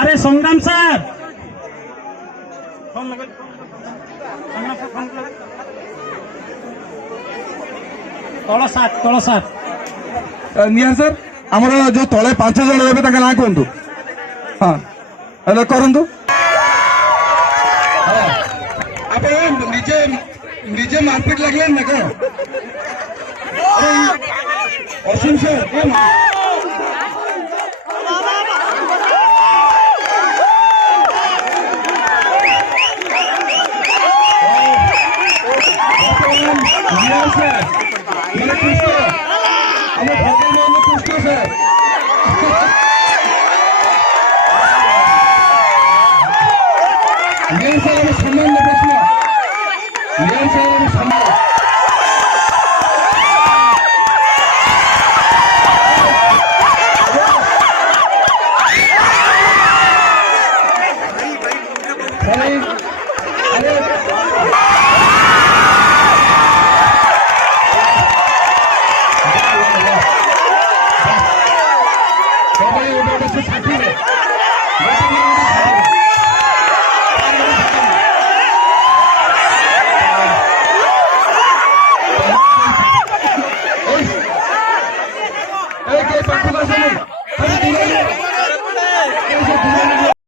আরে সংগ্রাম স্যার ତଳ ସାତ ନିହାତି ସାର୍ ଆମର ଯୋଉ ତଳେ 5 ଜଣ ରହିବେ ତାଙ୍କ ନାଁ କୁହନ୍ତୁ। ହଁ ହେଲେ କରନ୍ତୁ। ଆପଣ ନିଜେ ମାରପିଟ ଲାଗିଲେନି ନା କଣ? ଅସୀମ ସାର୍ ଆମ ଭଗବାନ କୃଷ୍ଣ ସାର୍